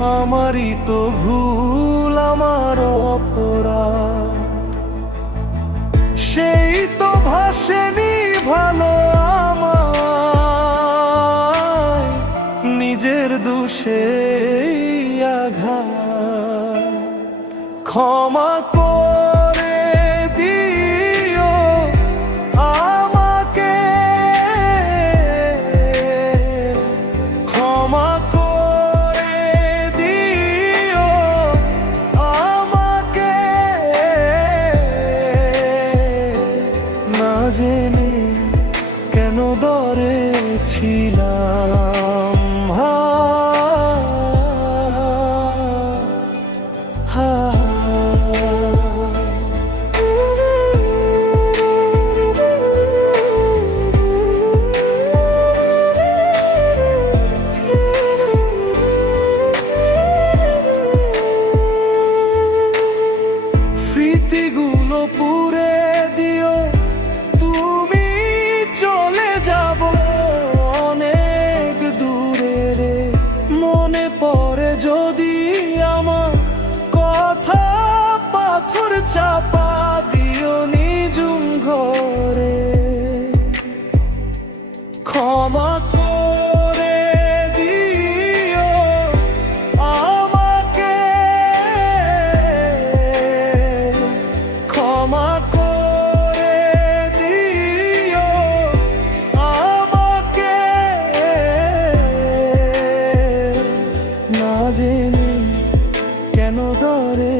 আমারই তো ভুল, আমার অপরাধ। সেই তো ভাসেনি ভালো আমায়, নিজের দোষে আঘাত। ক্ষমা করে দিও আমাকে, ক্ষমা করে দিও আমাকে, না জেনে কেন ডরে ছিলাম। স্মৃতিগুলো পুরে দিও তুমি, চলে যাব অনেক দূরে রে। মনে পড়ে যদি আমার কথা, পাথর চাপা দিও নিজুম ঘরে। ক্ষমা করে দিও আমাকে, ক্ষমা করে দিও আমাকে, না জেনে কেন ডরে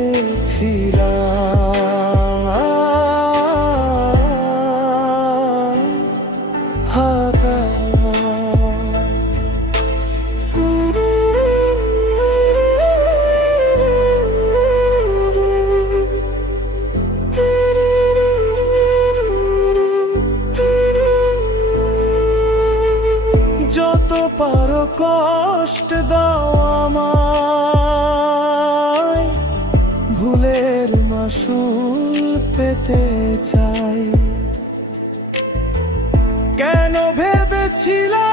যত পারো কষ্ট দাও আমায়, ভুলের মাসুল পেতে চাই। কেন ভেবেছিলাম